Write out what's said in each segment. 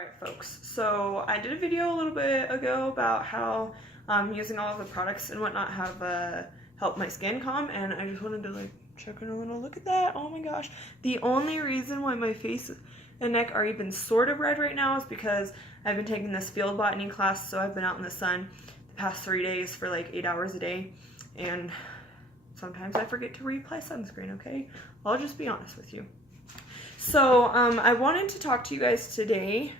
Alright folks, so I did a video a little bit ago about how using all of the products and whatnot have helped my skin calm, and I just wanted to check in a little look at that. Oh my gosh. The only reason why my face and neck are even sort of red right now is because I've been taking this field botany class, so I've been out in the sun the past 3 days for like 8 hours a day, and sometimes I forget to reapply sunscreen, okay? I'll just be honest with you. So I wanted to talk to you guys today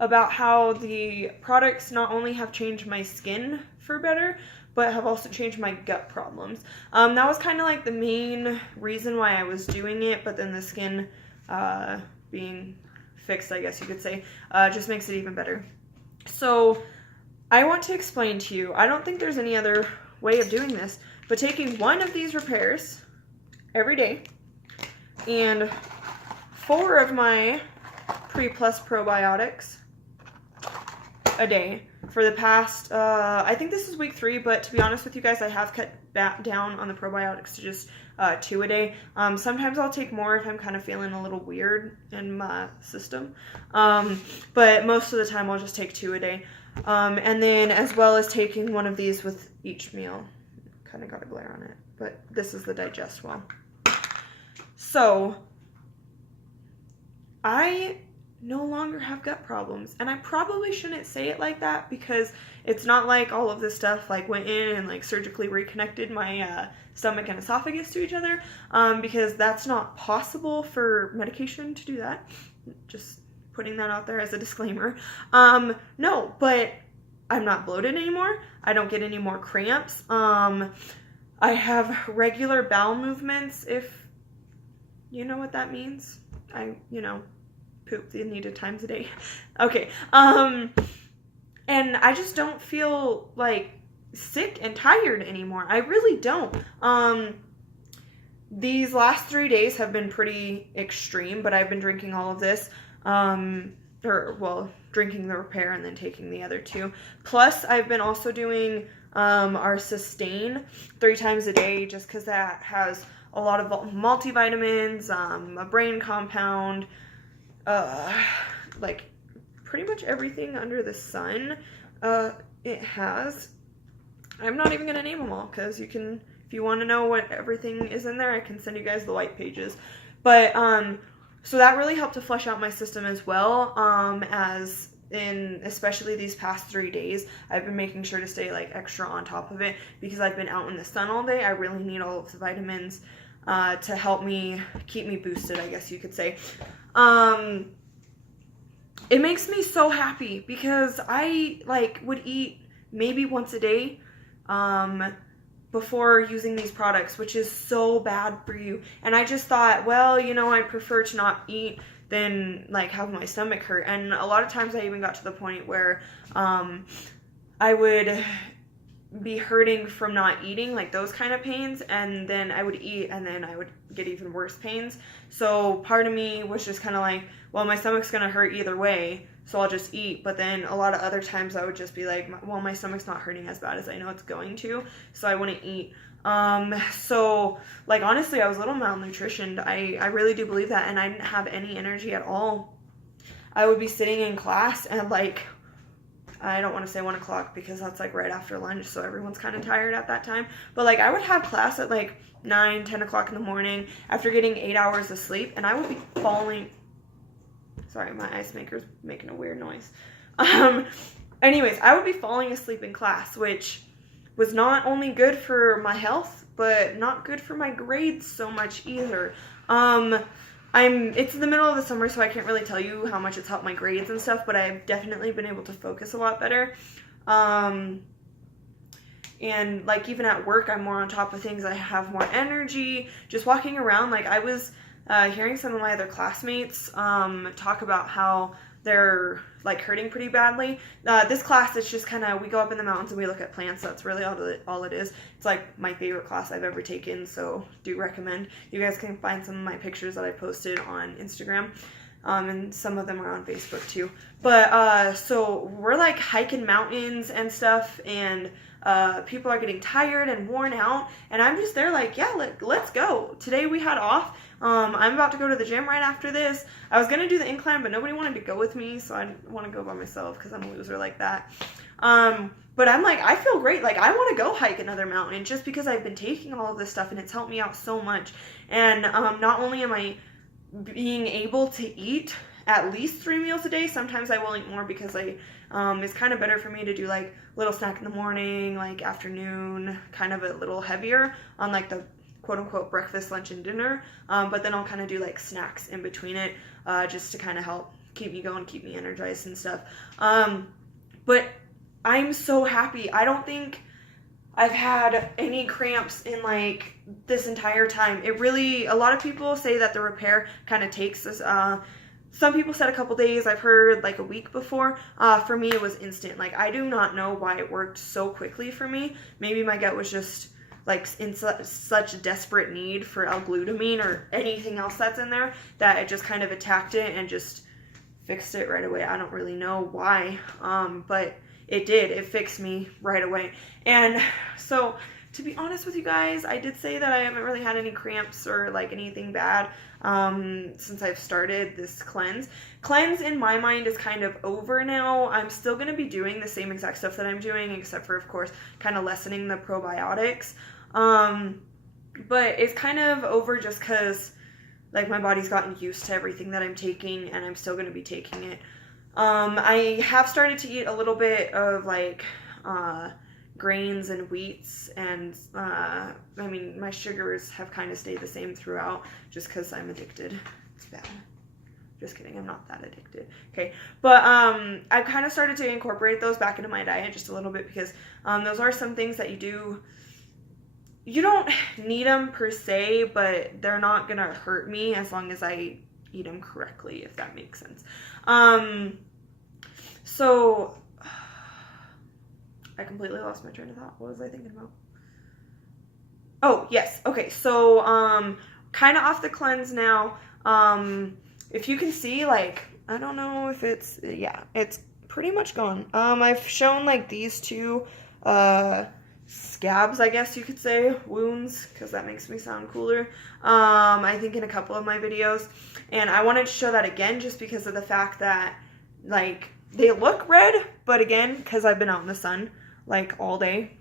about how the products not only have changed my skin for better, but have also changed my gut problems. That was kind of like the main reason why I was doing it, but then the skin being fixed, I guess you could say, just makes it even better. So I want to explain to you, I don't think there's any other way of doing this, but taking one of these repairs every day and 4 of my Pre-Plus probiotics a day for the past, I think this is week 3, but to be honest with you guys, I have cut back down on the probiotics to just 2 a day. Sometimes I'll take more if I'm kind of feeling a little weird in my system, but most of the time I'll just take 2 a day. And then as well as taking one of these with each meal. Kind of got a glare on it, but this is the Digest Well. So I no longer have gut problems, and I probably shouldn't say it like that because it's not like all of this stuff went in and surgically reconnected my stomach and esophagus to each other, because that's not possible for medication to do that. Just putting that out there as a disclaimer. No, but I'm not bloated anymore. I don't get any more cramps. I have regular bowel movements, if you know what that means. Poop the needed times a day. Okay. And I just don't feel sick and tired anymore. I really don't. These last 3 days have been pretty extreme, but I've been drinking all of this. Drinking the repair and then taking the other 2. Plus, I've been also doing our Sustain 3 times a day, just because that has a lot of multivitamins, a brain compound, pretty much everything under the sun. It has. I'm not even gonna name them all because if you want to know what everything is in there, I can send you guys the white pages. But so that really helped to flush out my system as well. As in, especially these past 3 days, I've been making sure to stay extra on top of it because I've been out in the sun all day. I really need all of the vitamins to help me keep me boosted, I guess you could say. It makes me so happy because I would eat maybe once a day before using these products, which is so bad for you. And I just thought, well, I prefer to not eat than have my stomach hurt. And a lot of times I even got to the point where I would be hurting from not eating, those kind of pains, and then I would eat and then I would get even worse pains. So part of me was just kind of well, my stomach's gonna hurt either way, so I'll just eat. But then a lot of other times I would just be well, my stomach's not hurting as bad as I know it's going to, so I wouldn't eat. So honestly, I was a little malnutritioned. I really do believe that, and I didn't have any energy at all. I would be sitting in class and I don't want to say 1 o'clock because that's right after lunch, so everyone's kind of tired at that time. But I would have class at 9, 10 o'clock in the morning after getting 8 hours of sleep, and I would be falling. Sorry, my ice maker's making a weird noise. Anyways, I would be falling asleep in class, which was not only good for my health, but not good for my grades so much either. It's in the middle of the summer, so I can't really tell you how much it's helped my grades and stuff, but I've definitely been able to focus a lot better. And even at work, I'm more on top of things. I have more energy. Just walking around, I was hearing some of my other classmates talk about how they're hurting pretty badly. This class, it's just we go up in the mountains and we look at plants. That's really all it is. It's my favorite class I've ever taken, so do recommend. You guys can find some of my pictures that I posted on Instagram, and some of them are on Facebook too. But so we're hiking mountains and stuff, and people are getting tired and worn out, and I'm just there yeah, let's go. Today we had off. I'm about to go to the gym right after this. I was going to do the incline, but nobody wanted to go with me, so I didn't want to go by myself because I'm a loser like that. But I'm like, I feel great. Like, I want to go hike another mountain just because I've been taking all of this stuff and it's helped me out so much. And not only am I being able to eat at least 3 meals a day, sometimes I will eat more because it's kind of better for me to do like little snack in the morning, like afternoon, kind of a little heavier on like the quote unquote breakfast, lunch, and dinner. But then I'll kind of do like snacks in between it, just to kind of help keep me going, keep me energized and stuff. But I'm so happy. I don't think I've had any cramps in like this entire time. It really, a lot of people say that the repair kind of takes this, some people said a couple days. I've heard like a week before. For me, it was instant. Like, I do not know why it worked so quickly for me. Maybe my gut was just like in such desperate need for L-glutamine or anything else that's in there that it just kind of attacked it and just fixed it right away. I don't really know why, but it did. It fixed me right away. And so, to be honest with you guys, I did say that I haven't really had any cramps or like anything bad since I've started this cleanse. Cleanse in my mind is kind of over now. I'm still going to be doing the same exact stuff that I'm doing, except for, of course, kind of lessening the probiotics. But it's kind of over just because like my body's gotten used to everything that I'm taking, and I'm still going to be taking it. I have started to eat a little bit of like grains and wheats, and I mean, my sugars have kind of stayed the same throughout just because I'm addicted. It's bad. Just kidding, I'm not that addicted. Okay, but I've kind of started to incorporate those back into my diet just a little bit because those are some things that you don't need them per se, but they're not gonna hurt me as long as I eat them correctly, if that makes sense. So I completely lost my train of thought. What was I thinking about? Oh, yes. Okay, so kind of off the cleanse now. If you can see, like, I don't know if it's, yeah, it's pretty much gone. I've shown like these two scabs, I guess you could say, wounds, because that makes me sound cooler, I think in a couple of my videos, and I wanted to show that again just because of the fact that, like, they look red, but again, because I've been out in the sun, like, all day,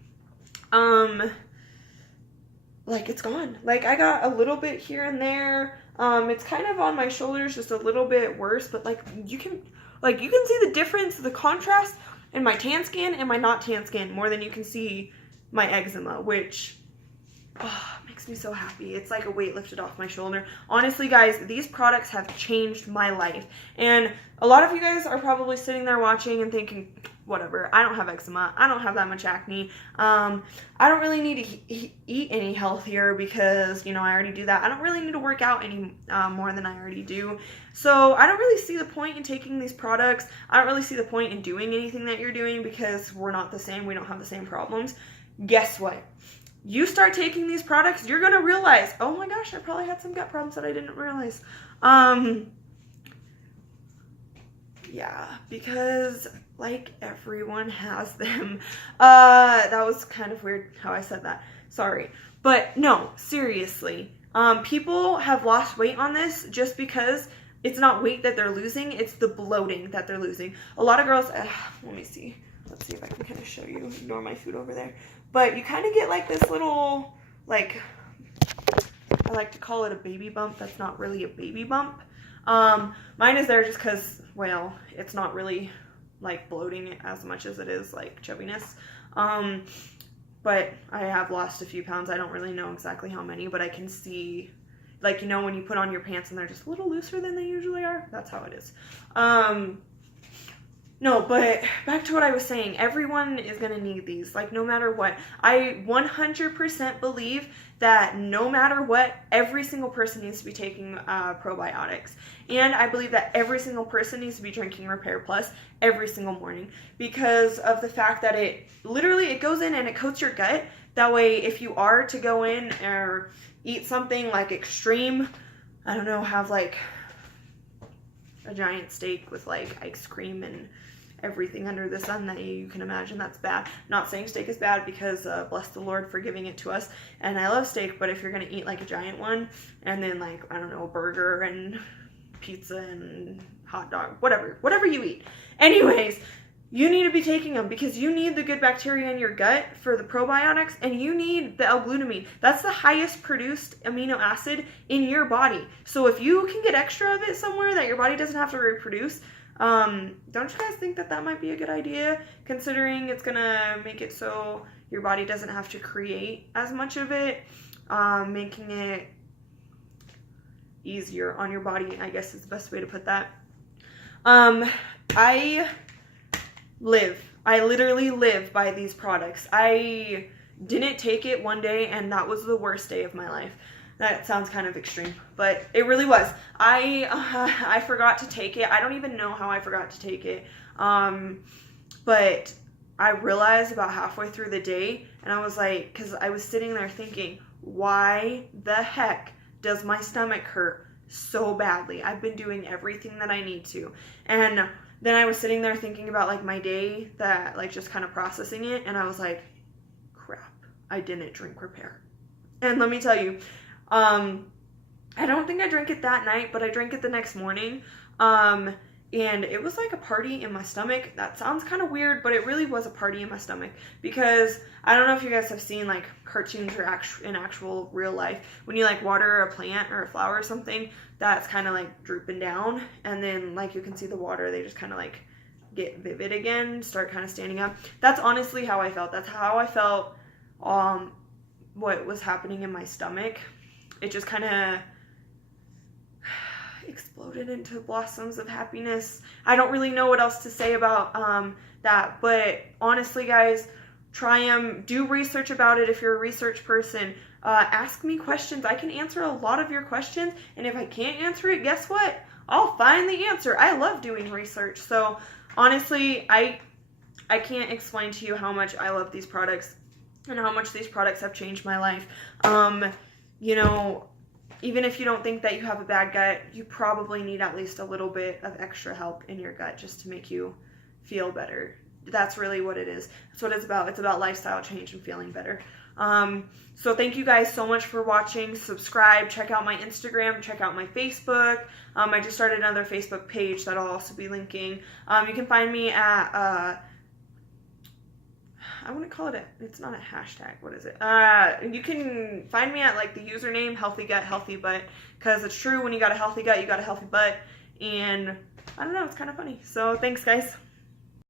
like, it's gone. Like, I got a little bit here and there. It's kind of on my shoulders, just a little bit worse, but, like, you can see the difference, the contrast in my tan skin and my not tan skin more than you can see my eczema, which makes me so happy. It's like a weight lifted off my shoulder. Honestly, guys, these products have changed my life. And a lot of you guys are probably sitting there watching and thinking, whatever, I don't have eczema. I don't have that much acne. I don't really need to eat any healthier because, you know, I already do that. I don't really need to work out any more than I already do. So I don't really see the point in taking these products. I don't really see the point in doing anything that you're doing because we're not the same. We don't have the same problems. Guess what? You start taking these products, you're going to realize, oh my gosh, I probably had some gut problems that I didn't realize. Yeah, because like everyone has them. That was kind of weird how I said that. Sorry. But no, seriously. People have lost weight on this just because it's not weight that they're losing, it's the bloating that they're losing. A lot of girls, let me see. Let's see if I can kind of show you. Ignore my food over there. But you kind of get like this little, like, I like to call it a baby bump. That's not really a baby bump. Mine is there just because, well, it's not really like bloating as much as it is like chubbiness. But I have lost a few pounds. I don't really know exactly how many, but I can see, like, you know, when you put on your pants and they're just a little looser than they usually are. That's how it is. No, but back to what I was saying. Everyone is going to need these, like, no matter what. I 100% believe that no matter what, every single person needs to be taking probiotics. And I believe that every single person needs to be drinking Repair Plus every single morning because of the fact that it goes in and it coats your gut. That way, if you are to go in or eat something like extreme, I don't know, have like a giant steak with like ice cream and everything under the sun that you can imagine that's bad. Not saying steak is bad, because bless the Lord for giving it to us, and I love steak, but if you're going to eat like a giant one, and then like, I don't know, a burger and pizza and hot dog, whatever you eat. Anyways, you need to be taking them because you need the good bacteria in your gut for the probiotics, and you need the L-glutamine. That's the highest produced amino acid in your body. So if you can get extra of it somewhere that your body doesn't have to reproduce, don't you guys think that that might be a good idea, considering it's gonna make it so your body doesn't have to create as much of it, making it easier on your body, I guess is the best way to put that. I literally live by these products. I didn't take it one day, and that was the worst day of my life. That sounds kind of extreme, but it really was. I forgot to take it. I don't even know how I forgot to take it. But I realized about halfway through the day, and I was like, because I was sitting there thinking, why the heck does my stomach hurt so badly? I've been doing everything that I need to. And then I was sitting there thinking about like my day, that like just kind of processing it, and I was like, crap, I didn't drink Repair. And let me tell you, I don't think I drank it that night, but I drank it the next morning. And it was like a party in my stomach. That sounds kind of weird, but it really was a party in my stomach, because I don't know if you guys have seen like cartoons or in actual real life, when you like water a plant or a flower or something, that's kind of like drooping down, and then like you can see the water, they just kind of like get vivid again, start kind of standing up. That's honestly how I felt. That's how I felt what was happening in my stomach. It just kind of exploded into blossoms of happiness. I don't really know what else to say about that, but honestly, guys, try them. Do research about it if you're a research person. Ask me questions. I can answer a lot of your questions, and if I can't answer it, guess what? I'll find the answer. I love doing research. So honestly, I can't explain to you how much I love these products and how much these products have changed my life. You know, even if you don't think that you have a bad gut, you probably need at least a little bit of extra help in your gut just to make you feel better. That's really what it is. That's what it's about. It's about lifestyle change and feeling better. So thank you guys so much for watching. Subscribe, check out my Instagram, check out my Facebook. I just started another Facebook page that I'll also be linking. You can find me at, I wouldn't call it it's not a hashtag. What is it? You can find me at like the username Healthy Gut, Healthy Butt, because it's true, when you got a healthy gut, you got a healthy butt. And I don't know, it's kind of funny. So thanks, guys.